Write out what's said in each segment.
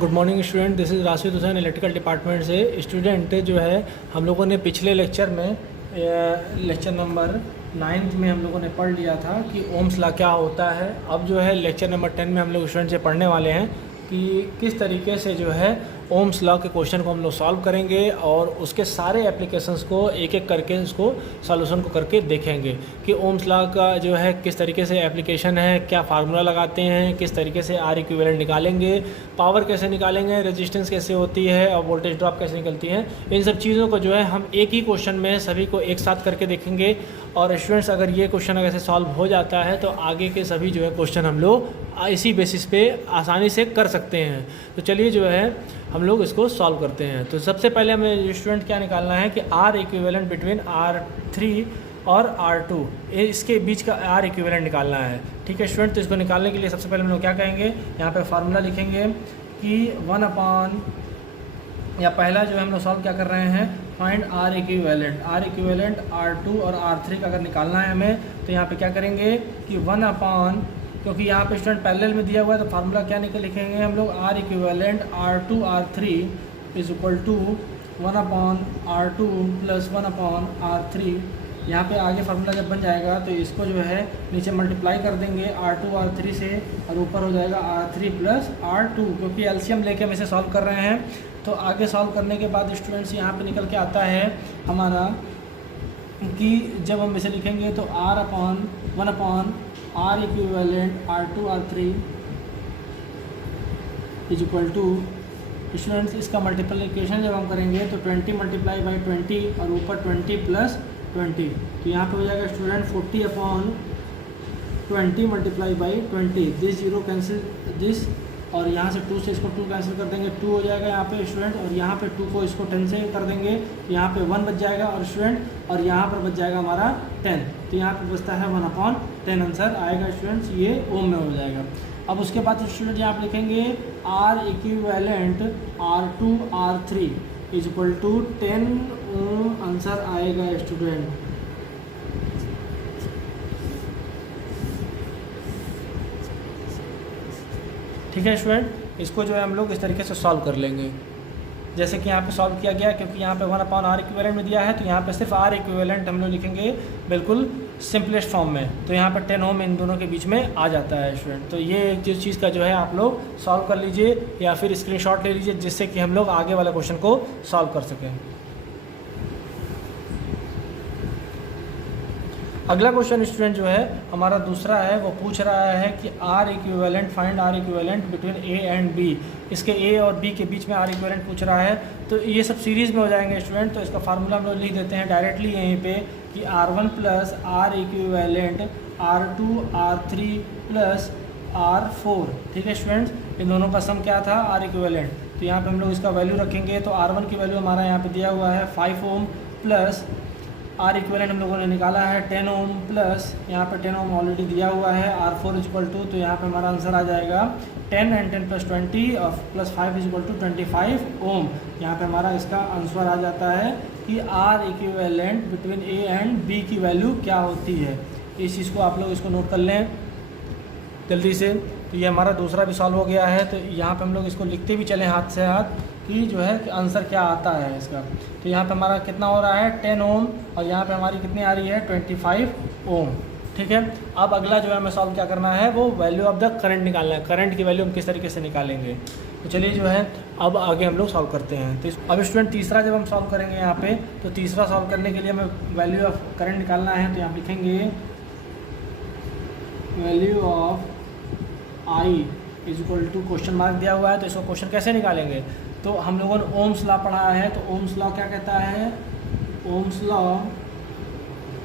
Good morning student, this is Rashid Hussain electrical department से। Student जो है हम लोगों ने पिछले लेक्चर में लेक्चर नंबर 9 में हम लोगों ने पढ़ लिया था कि ओम्स लॉ क्या होता है। अब जो है लेक्चर नंबर 10 में हम लोग स्टूडेंट से पढ़ने वाले हैं कि किस तरीके से जो है ओम्स लॉ के क्वेश्चन को हम लोग सॉल्व करेंगे और उसके सारे एप्लीकेशंस को एक एक करके उसको सॉल्यूशन को करके देखेंगे कि ओम्स लॉ का जो है किस तरीके से एप्लीकेशन है, क्या फार्मूला लगाते हैं, किस तरीके से आर इक्विवेलेंट निकालेंगे, पावर कैसे निकालेंगे, रेजिस्टेंस कैसे होती है और वोल्टेज ड्रॉप कैसे निकलती है। इन सब चीज़ों को जो है हम एक ही क्वेश्चन में सभी को एक साथ करके देखेंगे। और स्टूडेंट्स अगर ये क्वेश्चन अगर से सॉल्व हो जाता है तो आगे के सभी जो है क्वेश्चन हम लोग इसी बेसिस पे आसानी से कर सकते हैं। तो चलिए जो है हम लोग इसको सॉल्व करते हैं। तो सबसे पहले हमें स्टूडेंट क्या निकालना है कि आर इक्विवेलेंट बिटवीन R3 और R2, इसके बीच का आर इक्विवेलेंट निकालना है। ठीक है स्टूडेंट, तो इसको निकालने के लिए सबसे पहले हम लोग क्या कहेंगे, यहाँ पे फार्मूला लिखेंगे कि 1 या पहला जो है हम लोग सॉल्व क्या कर रहे हैं, फाइंड आर इक्विवेलेंट R2 और R3 का अगर निकालना है हमें तो यहाँ पे क्या करेंगे कि 1 क्योंकि यहाँ पे स्टूडेंट पैरेलल में दिया हुआ है तो फार्मूला क्या लिखेंगे हम लोग, R equivalent R2 R3 is equal to 1/R2 प्लस 1/R3। यहाँ पे आगे फार्मूला जब बन जाएगा तो इसको जो है नीचे मल्टीप्लाई कर देंगे R2 R3 से और ऊपर हो जाएगा R3 प्लस R2। क्योंकि एलसीएम लेके हम इसे सॉल्व कर रहे हैं तो आगे सॉल्व करने के बाद स्टूडेंट्स यहाँ पे निकल के आता है हमारा कि जब हम इसे लिखेंगे तो R equivalent R2 R3 is equal to students इसका मल्टीप्लिकेशन जब हम करेंगे तो 20 मल्टीप्लाई बाई 20 और ऊपर 20 प्लस 20, तो यहाँ पे हो जाएगा student 40/20 multiply by 20। This zero cancel this और यहाँ से 2 से इसको 2 कैंसिल कर देंगे, 2 हो जाएगा यहाँ पे स्टूडेंट, और यहाँ पे 2 को इसको 10 से कर देंगे तो यहाँ पे 1 बच जाएगा और स्टूडेंट और यहाँ पर बच जाएगा हमारा 10, तो यहाँ पे बचता है 1/10 आंसर आएगा स्टूडेंट्स, ये ओम में हो जाएगा। अब उसके बाद स्टूडेंट यहाँ पे लिखेंगे R equivalent R2 R3 is equal to 10 ohm answer आएगा स्टूडेंट। ठीक है स्टूडेंट, इसको जो है हम लोग इस तरीके से सॉल्व कर लेंगे जैसे कि यहाँ पे सॉल्व किया गया। क्योंकि यहाँ पे 1/R इक्विवेलेंट में दिया है तो यहाँ पे सिर्फ आर इक्विवेलेंट हम लोग लिखेंगे बिल्कुल सिंपलेस्ट फॉर्म में, तो यहाँ पे 10 ओम इन दोनों के बीच में आ जाता है स्टूडेंट। तो ये एक चीज़ का जो है आप लोग सॉल्व कर लीजिए या फिर स्क्रीनशॉट ले लीजिए जिससे कि हम लोग आगे वाला क्वेश्चन को सॉल्व कर सकें। अगला क्वेश्चन स्टूडेंट जो है हमारा दूसरा है, वो पूछ रहा है कि R equivalent find R equivalent between A and B. इसके ए और बी के बीच में आर इक्विवेलेंट पूछ रहा है तो ये सब सीरीज़ में हो जाएंगे स्टूडेंट। तो इसका फार्मूला हम लोग लिख देते हैं डायरेक्टली यहीं पे कि R1 plus are equivalent R2 R3 plus R4। ठीक है स्टूडेंट्स, इन दोनों का सम क्या था, आर इक्विवेलेंट। तो यहाँ पे हम लोग इसका वैल्यू रखेंगे तो R1 की वैल्यू हमारा यहाँ पे दिया हुआ है 5 ओम प्लस आर इक्विवेलेंट हम लोगों ने निकाला है 10 ओम प्लस यहाँ पे 10 ओम ऑलरेडी दिया हुआ है R4 इज इक्वल टू, तो यहाँ पे हमारा आंसर आ जाएगा 10 एंड 10 प्लस 20 और plus 5 is equal to 25 ohm. यहाँ पे हमारा इसका आंसर आ जाता है कि R equivalent between A and B की वैल्यू क्या होती है। इस चीज़ को आप लोग इसको नोट कर लें जल्दी से। तो ये हमारा दूसरा भी सॉल्व हो गया है, तो यहाँ पे हम लोग इसको लिखते भी चलें हाथ से हाथ कि जो है आंसर क्या आता है इसका। तो यहाँ पे हमारा कितना हो रहा है 10 ओम और यहाँ पे हमारी कितनी आ रही है 25 ओम। ठीक है, अब अगला जो है हमें सॉल्व क्या करना है, वो वैल्यू ऑफ द करंट निकालना है। करंट की वैल्यू हम किस तरीके से निकालेंगे, तो चलिए जो है अब आगे हम लोग सॉल्व करते हैं। तो अब स्टूडेंट तीसरा जब हम सॉल्व करेंगे यहाँ पे, तो तीसरा सॉल्व करने के लिए हमें वैल्यू ऑफ करंट निकालना है। तो यहाँ लिखेंगे value of I is equal to question mark दिया हुआ है, तो इसको क्वेश्चन कैसे निकालेंगे। तो हम लोगों ने ओम्स लॉ पढ़ा है, तो ओम्स लॉ क्या कहता है, ohm's law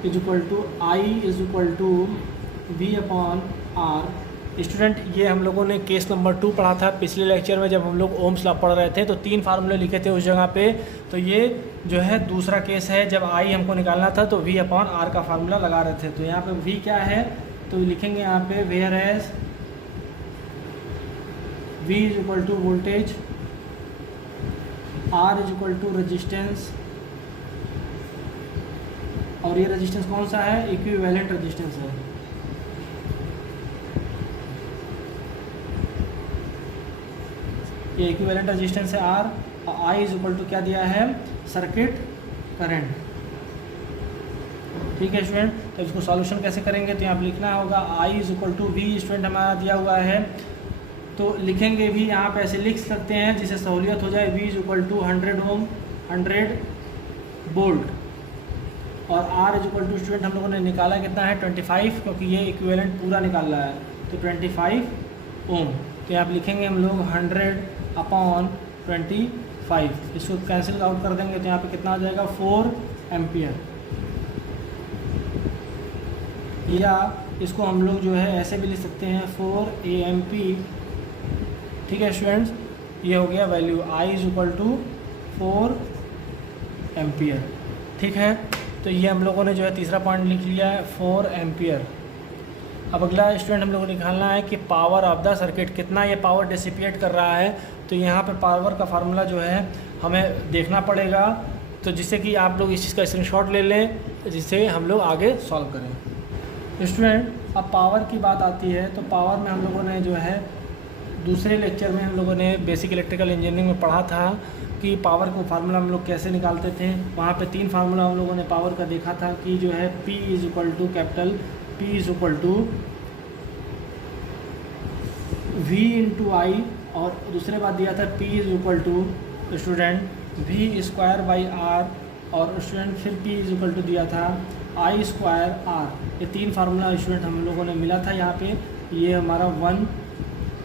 is equal to I is equal to V/R। स्टूडेंट ये हम लोगों ने केस नंबर 2 पढ़ा था पिछले लेक्चर में जब हम लोग ओम्स लॉ पढ़ रहे थे, तो 3 फार्मूले लिखे थे उस जगह पे। तो ये जो है दूसरा केस है जब आई हमको निकालना था तो V/R का फार्मूला लगा रहे थे। तो यहाँ पे V क्या है, तो लिखेंगे यहाँ पे where as V is equal to voltage, R is equal to resistance, और ये रेजिस्टेंस कौन सा है, इक्विवेलेंट रेजिस्टेंस है। ये इक्विवेलेंट रेजिस्टेंस है R, और I इज इक्वल टू क्या दिया है, सर्किट करंट। ठीक है स्टूडेंट, तो इसको सॉल्यूशन कैसे करेंगे, तो यहाँ पर लिखना होगा I is equal to V, student हमारा दिया हुआ है तो लिखेंगे भी यहाँ पे ऐसे लिख सकते हैं जिससे सहूलियत हो जाए। V is equal to 100 ohm 100 volt, और R is equal to student हम लोगों ने निकाला कितना है 25, क्योंकि ये इक्विवेलेंट पूरा निकाल रहा है तो 25 ओम। तो यहाँ पे लिखेंगे हम लोग 100/25, इसको कैंसिल आउट कर देंगे तो यहाँ पे कितना आ जाएगा 4 एम्पियर। या इसको हम लोग जो है ऐसे भी लिख सकते हैं 4 AMP। ठीक है स्टूडेंट्स, ये हो गया value I is equal to 4 ampere. ठीक है, तो ये हम लोगों ने जो है तीसरा पॉइंट लिख लिया है 4 एम्पियर। अब अगला स्टूडेंट हम लोगों को निकालना है कि पावर ऑफ द सर्किट, कितना ये पावर डिसिपिएट कर रहा है। तो यहाँ पर पावर का फार्मूला जो है हमें देखना पड़ेगा, तो जिससे कि आप लोग इस चीज़ का स्क्रीनशॉट ले लें जिससे हम लोग आगे सॉल्व करें। स्टूडेंट अब पावर की बात आती है तो पावर में हम लोगों ने जो है दूसरे लेक्चर में हम लोगों ने बेसिक इलेक्ट्रिकल इंजीनियरिंग में पढ़ा था कि पावर को फार्मूला हम लोग कैसे निकालते थे। वहाँ पे 3 फार्मूला हम लोगों ने पावर का देखा था कि जो है P is equal to capital P is equal to V into I, और दूसरे बात दिया था P is equal to student V square by R, और स्टूडेंट फिर P इज इक्वल टू दिया था I स्क्वायर R। ये 3 फार्मूला स्टूडेंट हम लोगों ने मिला था यहाँ पे, ये हमारा 1,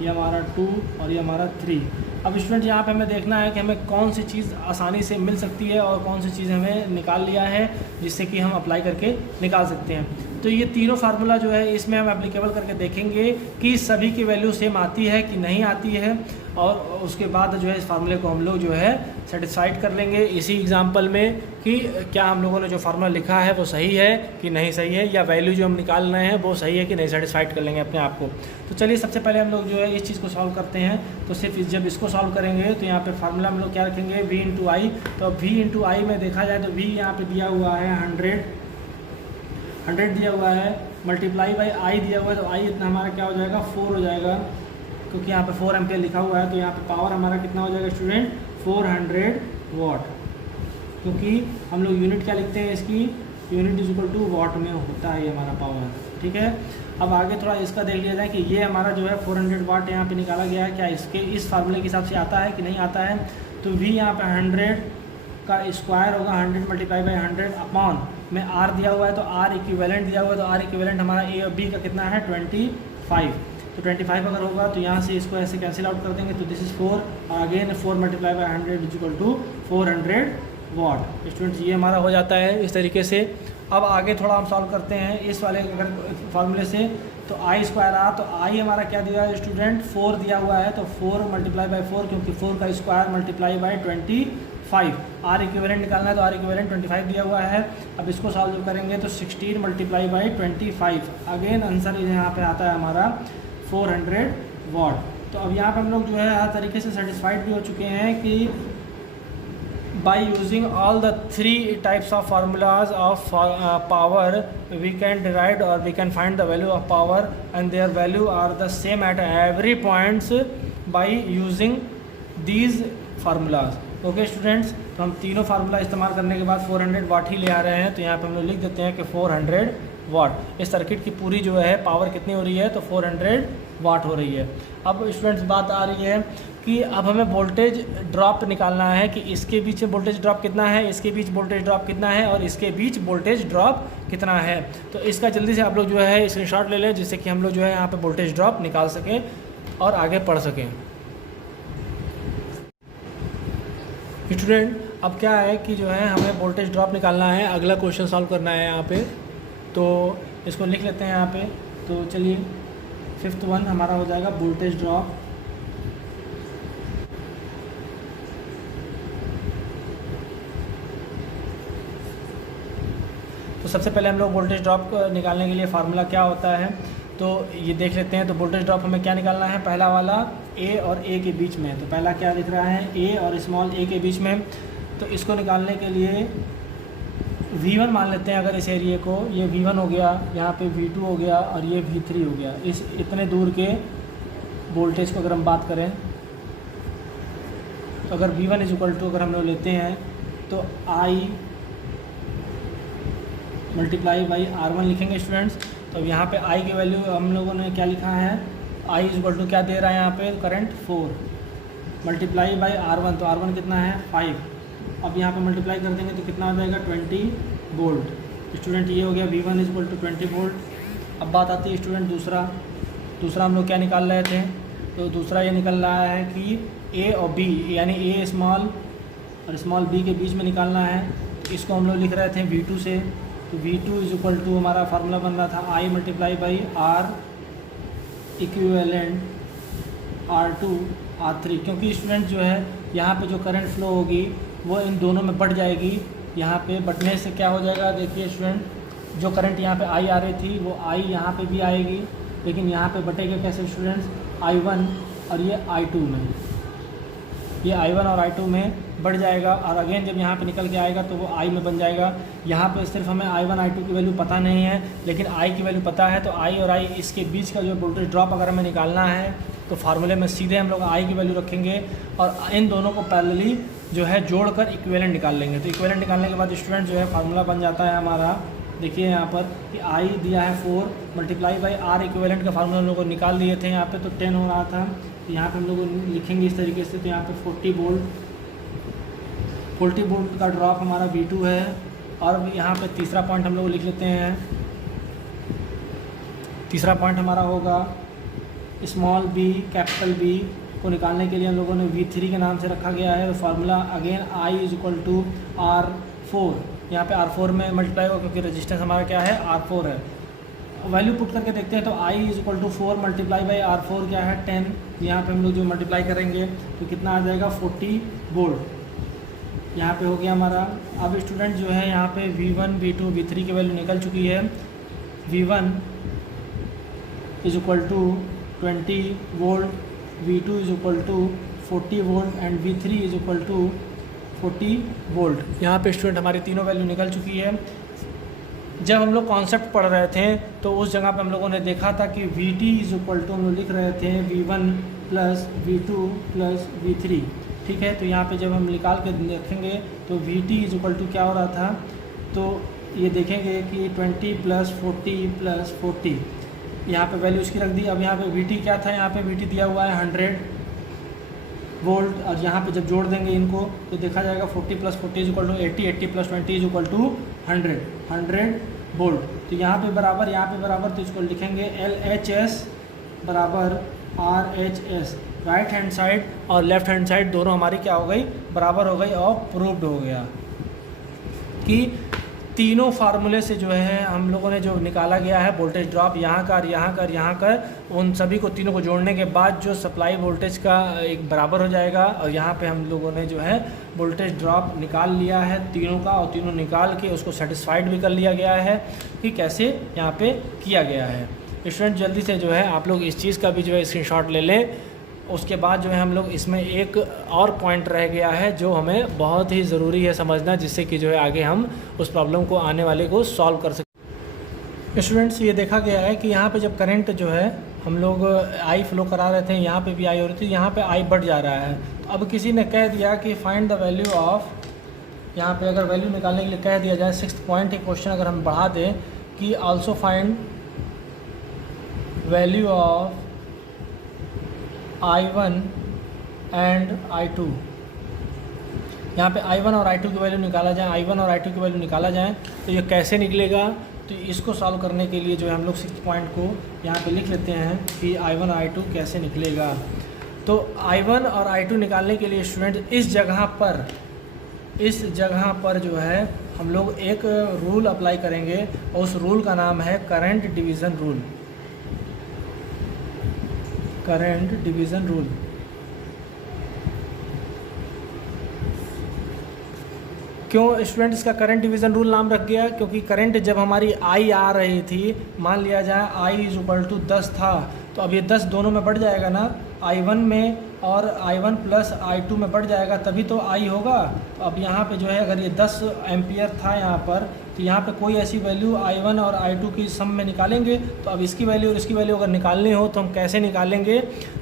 ये हमारा 2 और ये हमारा 3। अब स्टूडेंट यहाँ पे हमें देखना है कि हमें कौन सी चीज़ आसानी से मिल सकती है और कौन सी चीज़ हमें निकाल लिया है जिससे कि हम अप्लाई करके निकाल सकते हैं। तो ये तीनों फार्मूला जो है इसमें हम एप्लीकेबल करके देखेंगे कि सभी की वैल्यू सेम आती है कि नहीं आती है, और उसके बाद जो है इस फार्मूले को हम लोग जो है सेटिस्फाइड कर लेंगे इसी एग्जांपल में कि क्या हम लोगों ने जो फार्मूला लिखा है वो सही है कि नहीं सही है, या वैल्यू जो हम निकाल रहे हैं वो सही है कि नहीं, सेटिस्फाइड कर लेंगे अपने आप को। तो चलिए सबसे पहले हम लोग जो है इस चीज़ को सॉल्व करते हैं। तो सिर्फ जब इसको सॉल्व करेंगे तो यहाँ पे फार्मूला हम लोग क्या रखेंगे V इंटू आई। तो V इंटू आई में देखा जाए तो V यहाँ पे दिया हुआ है 100 दिया हुआ है, मल्टीप्लाई बाई I दिया हुआ है, तो I इतना हमारा क्या हो जाएगा 4 हो जाएगा, क्योंकि यहाँ पे 4 एम्पियर लिखा हुआ है। तो यहाँ पे पावर हमारा कितना हो जाएगा स्टूडेंट 400 वाट, क्योंकि हम लोग यूनिट क्या लिखते हैं इसकी, यूनिट इज इक्वल टू वाट में होता है ये हमारा पावर। ठीक है, अब आगे थोड़ा इसका देख लिया जाए कि ये हमारा जो है 400 वाट यहाँ पे निकाला गया है, क्या इसके इस फार्मूले के हिसाब से आता है कि नहीं आता है। तो V यहाँ पे 100 का स्क्वायर होगा 100 मल्टीप्लाई बाई 100 अपॉन में R दिया हुआ है, तो R इक्विवेलेंट दिया हुआ है, तो R इक्विवेलेंट हमारा A और B का कितना है 25। तो 25 अगर होगा तो यहाँ से इसको ऐसे कैंसिल आउट कर देंगे, तो दिस इज़ 4, और again 4 multiply by 100 is equal to 400 watt. Students ये हमारा हो जाता है इस तरीके से। अब आगे थोड़ा हम सॉल्व करते हैं इस वाले अगर फार्मूले से। तो I स्क्वायर R, तो I हमारा क्या दिया है स्टूडेंट 4 दिया हुआ है, तो 4 मल्टीप्लाई बाई 4, क्योंकि 4 का square multiply by 25। R equivalent निकालना है तो R इक्विवेलेंट 25 दिया हुआ है। अब इसको सॉल्व करेंगे तो 16 मल्टीप्लाई बाई 25, अगेन आंसर यहाँ पे आता है हमारा 400 वाट। तो अब यहाँ पे हम लोग जो है हर तरीके से सेटिस्फाइड भी हो चुके हैं कि by using all the 3 types of formulas of power we can derive or we can find the value of power, and their value are the same at every points by using these formulas। Okay students, तो हम तीनों formula इस्तेमाल करने के बाद 400 वाट ही ले आ रहे हैं, तो यहाँ पे हम लोग लिख देते हैं कि 400 वाट। इस सर्किट की पूरी जो है पावर कितनी हो रही है, तो 400 वाट हो रही है। अब स्टूडेंट्स बात आ रही है कि अब हमें वोल्टेज ड्रॉप निकालना है कि इसके बीच में वोल्टेज ड्रॉप कितना है, इसके बीच वोल्टेज ड्रॉप कितना है, और इसके बीच वोल्टेज ड्रॉप कितना है। तो इसका जल्दी से आप लोग जो है स्क्रीनशॉट ले लें, जिससे कि हम लोग जो है यहाँ पे वोल्टेज ड्रॉप निकाल सकें और आगे पढ़ सकें। स्टूडेंट अब क्या है कि जो है हमें वोल्टेज ड्रॉप निकालना है, अगला क्वेश्चन सॉल्व करना है यहाँ पे, तो इसको लिख लेते हैं यहाँ पे। तो चलिए 5th वन हमारा हो जाएगा वोल्टेज ड्रॉप। तो सबसे पहले हम लोग वोल्टेज ड्रॉप निकालने के लिए फार्मूला क्या होता है तो ये देख लेते हैं। तो वोल्टेज ड्रॉप हमें क्या निकालना है, पहला वाला A और A के बीच में। तो पहला क्या दिख रहा है, A और स्मॉल a के बीच में। तो इसको निकालने के लिए V1 मान लेते हैं अगर इस एरिए को, ये V1 हो गया, यहाँ पे V2 हो गया और ये V3 हो गया। इस इतने दूर के वोल्टेज को अगर हम बात करें तो अगर V1 इज इक्वल टू अगर हम लोग लेते हैं तो I मल्टीप्लाई बाई R1 लिखेंगे स्टूडेंट्स। तो अब यहाँ पे I की वैल्यू हम लोगों ने क्या लिखा है, I इज इक्वल टू क्या दे रहा है यहाँ पे करंट 4 मल्टीप्लाई बाई R1, तो R1 कितना है 5। अब यहाँ पे मल्टीप्लाई कर देंगे तो कितना आ जाएगा 20 वोल्ट। स्टूडेंट ये हो गया V1 is equal to 20 volt. अब बात आती है स्टूडेंट दूसरा हम लोग क्या निकाल रहे थे, तो दूसरा ये निकल रहा है कि A और B यानी A स्मॉल और स्मॉल b के बीच में निकालना है। इसको हम लोग लिख रहे थे V2 से, तो V2 इज इक्वल टू हमारा फार्मूला बन रहा था I multiply by R equivalent R2 R3, क्योंकि स्टूडेंट जो है यहाँ पे जो करंट फ्लो होगी वो इन दोनों में बढ़ जाएगी। यहाँ पे बढ़ने से क्या हो जाएगा, देखिए स्टूडेंट, जो करंट यहाँ पे I आ रही थी वो I यहाँ पे भी आएगी, लेकिन यहाँ पे बटेगा कैसे स्टूडेंट्स, I1 और ये I2 में, ये I1 और I2 में बढ़ जाएगा। और अगेन जब यहाँ पे निकल के आएगा तो वो I में बन जाएगा। यहाँ पे सिर्फ हमें I1 I2 की वैल्यू पता नहीं है, लेकिन I की वैल्यू पता है। तो I और I इसके बीच का जो वोल्टेज ड्रॉप अगर हमें निकालना है तो फार्मूले में सीधे हम लोग I की वैल्यू रखेंगे और इन दोनों को पैरेलली जो है जोड़कर इक्विवेलेंट निकाल लेंगे। तो इक्विवेलेंट निकालने के बाद स्टूडेंट जो है फार्मूला बन जाता है हमारा, देखिए यहाँ पर कि I दिया है 4 मल्टीप्लाई बाई R इक्विवेलेंट का फार्मूला हम लोग को निकाल दिए थे यहाँ पे, तो 10 हो रहा था। तो यहाँ पे हम लोग लिखेंगे इस तरीके से, तो यहाँ पे 40 वोल्ट का ड्रॉप हमारा V2 है। और यहाँ पे तीसरा पॉइंट हम लोग लिख लेते हैं, तीसरा पॉइंट हमारा होगा स्मॉल b कैपिटल B को निकालने के लिए हम लोगों ने V3 के नाम से रखा गया है। तो formula again I is equal to R4, यहाँ पे R4 में मल्टीप्लाई होगा क्योंकि रेजिस्टेंस हमारा क्या है R4 है। वैल्यू पुट करके देखते हैं, तो I is equal to 4 multiply by R4 क्या है 10। यहाँ पे हम लोग जो मल्टीप्लाई करेंगे तो कितना आ जाएगा 40 वोल्ट यहाँ पे हो गया हमारा। अब स्टूडेंट जो है यहाँ पे V1 V2 V3 की वैल्यू निकल चुकी है। V1 is equal to 20 volt, V2 is equal to 40 volt and V3 is equal to 40 volt. यहाँ पे स्टूडेंट हमारी तीनों वैल्यू निकल चुकी है। जब हम लोग कॉन्सेप्ट पढ़ रहे थे तो उस जगह पे हम लोगों ने देखा था कि VT इज इक्वल टू हम लोग लिख रहे थे V1 plus V2 plus V3, ठीक है। तो यहाँ पे जब हम निकाल के देखेंगे तो VT इज इक्वल टू क्या हो रहा था, तो ये देखेंगे कि 20 प्लस 40 प्लस 40, यहाँ पे वैल्यू इसकी रख दी। अब यहाँ पे VT क्या था, यहाँ पे VT दिया हुआ है 100 वोल्ट, और यहाँ पे जब जोड़ देंगे इनको तो देखा जाएगा 40 plus 40 is equal to 80, 80 plus 20 is equal to 100 volt. तो यहाँ पे बराबर, तो इसको लिखेंगे LHS बराबर RHS। राइट हैंड साइड और लेफ्ट हैंड साइड दोनों हमारी क्या हो गई, बराबर हो गई और प्रूव्ड हो गया कि तीनों फार्मूले से जो है हम लोगों ने जो निकाला गया है वोल्टेज ड्रॉप यहाँ का और यहाँ का और यहाँ का, उन सभी को तीनों को जोड़ने के बाद जो सप्लाई वोल्टेज का एक बराबर हो जाएगा। और यहाँ पे हम लोगों ने जो है वोल्टेज ड्रॉप निकाल लिया है तीनों का, और तीनों निकाल के उसको सेटिस्फाइड भी कर लिया गया है कि कैसे यहाँ पे किया गया है। स्टूडेंट जल्दी से जो है आप लोग इस चीज़ का भी जो है स्क्रीनशॉट ले लें। उसके बाद जो है हम लोग इसमें एक और पॉइंट रह गया है जो हमें बहुत ही ज़रूरी है समझना, जिससे कि जो है आगे हम उस प्रॉब्लम को आने वाले को सॉल्व कर सकें। स्टूडेंट्स ये देखा गया है कि यहाँ पे जब करंट जो है हम लोग आई फ्लो करा रहे थे, यहाँ पे भी आई हो रही थी, यहाँ पे आई बढ़ जा रहा है। तो अब किसी ने कह दिया कि फाइंड द वैल्यू ऑफ, यहाँ पे अगर वैल्यू निकालने के लिए कह दिया जाए 6th पॉइंट एक क्वेश्चन अगर हम बढ़ा दें कि also find value of I1 and I2, यहाँ पे I1 और I2 की वैल्यू निकाला जाए, I1 और I2 की वैल्यू निकाला जाए तो ये कैसे निकलेगा। तो इसको सॉल्व करने के लिए जो है हम लोग 6th पॉइंट को यहाँ पे लिख लेते हैं कि I1 और I2 कैसे निकलेगा। तो I1 और I2 निकालने के लिए स्टूडेंट इस जगह पर जो है हम लोग एक रूल अप्लाई करेंगे और उस रूल का नाम है current division rule. Current division rule क्यों स्टूडेंट इसका करंट डिवीज़न रूल नाम रख गया, क्योंकि करंट जब हमारी आई आ रही थी, मान लिया जाए आई इज इक्वल टू 10 था, तो अब ये 10 दोनों में बढ़ जाएगा ना, I1 में और I1 प्लस I2 में बढ़ जाएगा तभी तो I होगा। तो अब यहाँ पे जो है अगर ये 10 एम्पियर था यहाँ पर, तो यहाँ पे कोई ऐसी वैल्यू I1 और I2 की सम में निकालेंगे। तो अब इसकी वैल्यू और इसकी वैल्यू अगर निकालनी हो तो हम कैसे निकालेंगे?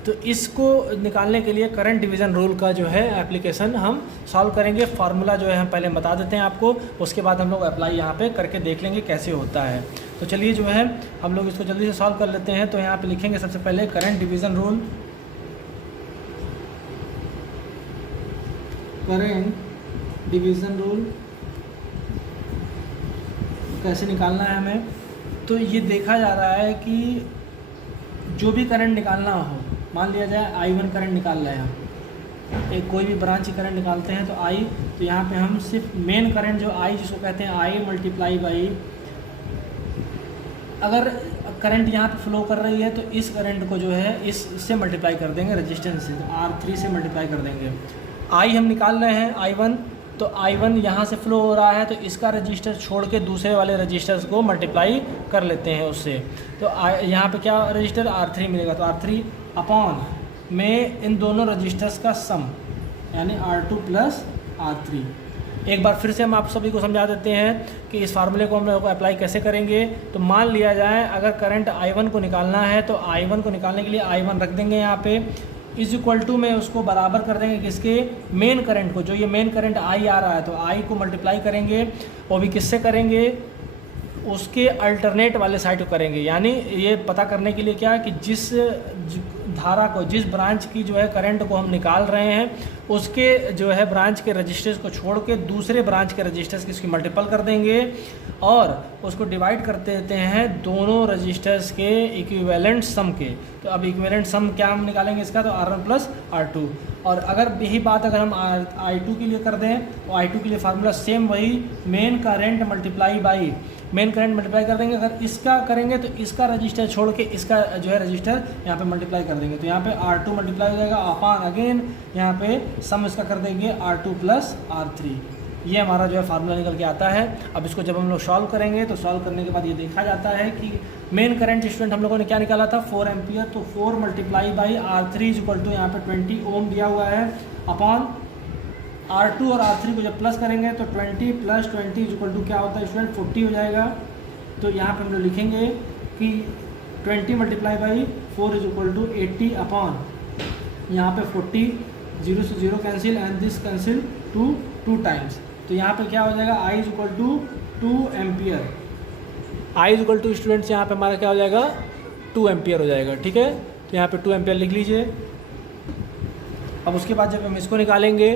तो इसको निकालने के लिए करंट डिवीज़न रूल का जो है एप्लीकेशन हम सॉल्व करेंगे। फार्मूला जो है हम पहले बता देते हैं आपको, उसके बाद हम लोग अप्लाई यहाँ पे करके देख लेंगे कैसे होता है। तो चलिए जो है हम लोग इसको जल्दी से सॉल्व कर लेते हैं। तो यहाँ पे लिखेंगे सबसे पहले current division rule, current division rule कैसे निकालना है हमें। तो ये देखा जा रहा है कि जो भी करंट निकालना हो, मान लिया जाए I1 करंट निकाल रहे हैं हम, एक कोई भी ब्रांच की करंट निकालते हैं तो I, तो यहाँ पे हम सिर्फ मेन करंट जो I जिसको कहते हैं I मल्टीप्लाई बाई, अगर करंट यहाँ पे फ्लो कर रही है तो इस करंट को जो है इससे मल्टीप्लाई कर देंगे रेजिस्टेंस से, तो R3 से मल्टीप्लाई कर देंगे। I हम निकाल रहे हैं I1, तो I1 यहाँ से फ्लो हो रहा है तो इसका रजिस्टर छोड़ के दूसरे वाले रजिस्टर्स को मल्टीप्लाई कर लेते हैं उससे। तो यहाँ पे क्या रजिस्टर R3 मिलेगा, तो R3 अपॉन में इन दोनों रजिस्टर्स का सम यानी R2 प्लस R3। एक बार फिर से हम आप सभी को समझा देते हैं कि इस फार्मूले को हम लोग अप्लाई कैसे करेंगे। तो मान लिया जाए अगर करंट I1 को निकालना है तो I1 को निकालने के लिए I1 रख देंगे यहाँ पे, इज इक्वल टू में उसको बराबर कर देंगे किसके, मेन करंट को। जो ये मेन करंट I आ रहा है तो I को मल्टीप्लाई करेंगे, वो भी किससे करेंगे, उसके अल्टरनेट वाले साइड को करेंगे। यानी ये पता करने के लिए क्या है कि जिस धारा को, जिस ब्रांच की जो है करंट को हम निकाल रहे हैं उसके जो है ब्रांच के रजिस्टर्स को छोड़ के दूसरे ब्रांच के रजिस्टर्स की इसकी मल्टीपल कर देंगे और उसको डिवाइड कर देते हैं दोनों रजिस्टर्स के इक्विवेलेंट सम के। तो अब इक्विवेलेंट सम क्या हम निकालेंगे इसका, तो R1 प्लस R2। और अगर यही बात अगर हम I2 के लिए कर दें तो I2 के लिए फार्मूला सेम वही, main current multiply by main current multiply कर देंगे। अगर इसका करेंगे तो इसका रजिस्टर छोड़ के इसका जो है रजिस्टर यहाँ पे मल्टीप्लाई कर देंगे। तो यहाँ पे R2 मल्टीप्लाई हो जाएगा अपान अगेन यहाँ पे सम इसका कर देंगे R2 प्लस R3। ये हमारा जो है फार्मूला निकल के आता है। अब इसको जब हम लोग सॉल्व करेंगे तो सॉल्व करने के बाद ये देखा जाता है कि मेन करंट स्टूडेंट हम लोगों ने क्या निकाला था, 4 एम्पियर। तो 4 multiply by R3 is equal to यहाँ पे 20 ओम दिया हुआ है अपॉन R2 और R3 को जब प्लस करेंगे तो 20 प्लस 20 इज इक्वल टू क्या होता है स्टूडेंट, 40 हो जाएगा। तो यहाँ पे हम लोग लिखेंगे कि 20 multiply by 4 is equal to 80 upon यहाँ पे 40, 0 से 0 cancel and this cancel 2 times. तो यहाँ पे क्या हो जाएगा, I is equal to 2 ampere. I is equal to students यहाँ पे हमारा क्या हो जाएगा, 2 एम्पियर हो जाएगा। ठीक है, तो यहाँ पे 2 एम्पियर लिख लीजिए। अब उसके बाद जब हम इसको निकालेंगे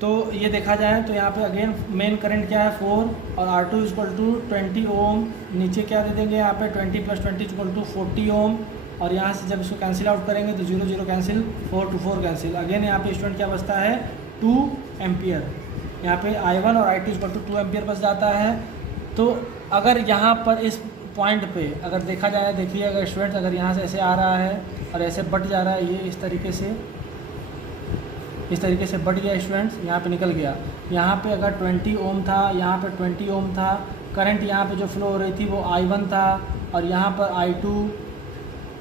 तो ये देखा जाए तो यहाँ पे अगेन मेन करंट क्या है 4 और R2 इज इक्वल टू 20 ओम। नीचे क्या दे देंगे यहाँ पे 20 प्लस 20 इज इक्वल टू 40 ओम। और यहाँ से जब इसको कैंसिल आउट करेंगे तो 0 0 कैंसिल, 4 to 4 कैंसिल। अगेन यहाँ पे स्टूडेंट क्या बचता है, 2 एम्पियर। यहाँ पे I1 और I2 is equal to 2 ampere बच जाता है। तो अगर यहाँ पर इस पॉइंट पे अगर देखा जाए, देखिए अगर स्टूडेंट्स अगर यहाँ से ऐसे आ रहा है और ऐसे बढ़ जा रहा है, ये इस तरीके से बढ़ गया स्टूडेंट्स, यहाँ पे निकल गया। यहाँ पे अगर 20 ओम था, यहाँ पे 20 ओम था, करंट यहाँ पे जो फ्लो हो रही थी वो I1 था और यहाँ पर I2,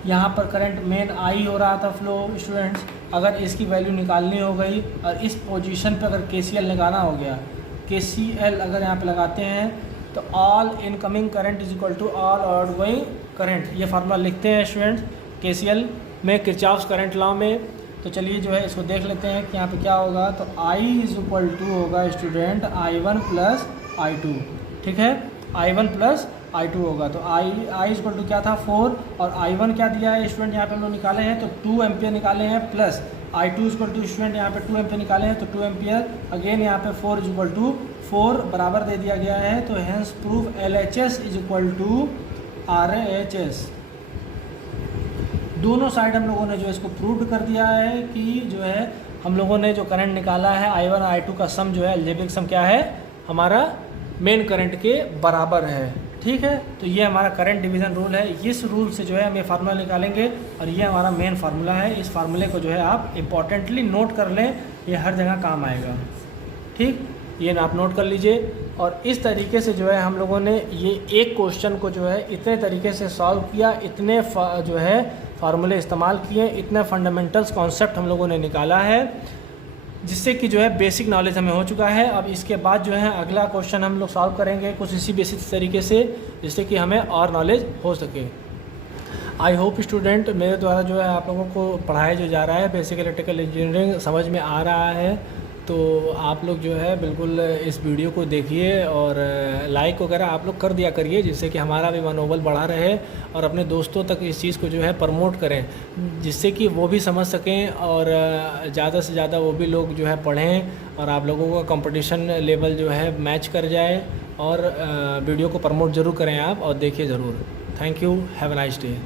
यहाँ पर करंट मेन I हो रहा था फ्लो स्टूडेंट्स। अगर इसकी वैल्यू निकालनी हो गई और इस पोजीशन पे अगर KCL निकालना हो गया, KCL अगर यहाँ पे लगाते हैं तो all incoming current is equal to all outgoing current, ये फार्मूला लिखते हैं स्टूडेंट्स KCL में, किरचॉफ्स करंट लॉ में। तो चलिए जो है इसको देख लेते हैं कि यहाँ पे क्या होगा। तो I इज इक्वल टू होगा स्टूडेंट I1 प्लस I2। ठीक है, I1 प्लस I2 होगा। तो I इज इक्वल टू क्या था 4 और I1 क्या दिया है स्टूडेंट, यहाँ पे हम लोग निकाले हैं तो 2 एम्पियर निकाले हैं, plus I2 is equal to student यहाँ पे 2 एम्पियर निकाले हैं तो 2 एम्पियर। अगेन यहाँ पे 4 इज इक्वल टू 4 बराबर दे दिया गया है। तो hence prove LHS is equal to RHS। दोनों साइड हम लोगों ने जो इसको प्रूव कर दिया है कि जो है हम लोगों ने जो करंट निकाला है I1 और I2 का सम जो है अलजेब्रिक सम क्या है, हमारा मेन करंट के बराबर है। ठीक है, तो ये हमारा करंट डिवीज़न रूल है। इस रूल से जो है हम ये फार्मूला निकालेंगे और ये हमारा मेन फार्मूला है। इस फार्मूले को जो है आप इम्पॉर्टेंटली नोट कर लें, ये हर जगह काम आएगा। ठीक, ये ना आप नोट कर लीजिए। और इस तरीके से जो है हम लोगों ने ये एक क्वेश्चन को जो है इतने तरीके से सॉल्व किया, इतने जो है फार्मूले इस्तेमाल किए, इतने फंडामेंटल्स कॉन्सेप्ट हम लोगों ने निकाला है, जिससे कि जो है बेसिक नॉलेज हमें हो चुका है। अब इसके बाद जो है अगला क्वेश्चन हम लोग सॉल्व करेंगे कुछ इसी बेसिक तरीके से, जिससे कि हमें और नॉलेज हो सके। आई होप स्टूडेंट मेरे द्वारा जो है आप लोगों को पढ़ाया जो जा रहा है बेसिक इलेक्ट्रिकल इंजीनियरिंग समझ में आ रहा है, तो आप लोग जो है बिल्कुल इस वीडियो को देखिए और लाइक वगैरह आप लोग कर दिया करिए, जिससे कि हमारा भी मनोबल बढ़ा रहे और अपने दोस्तों तक इस चीज़ को जो है प्रमोट करें, जिससे कि वो भी समझ सकें और ज़्यादा से ज़्यादा वो भी लोग जो है पढ़ें और आप लोगों का कंपटीशन लेवल जो है मैच कर जाए। और वीडियो को प्रमोट ज़रूर करें आप और देखिए ज़रूर। Thank you, have a nice day.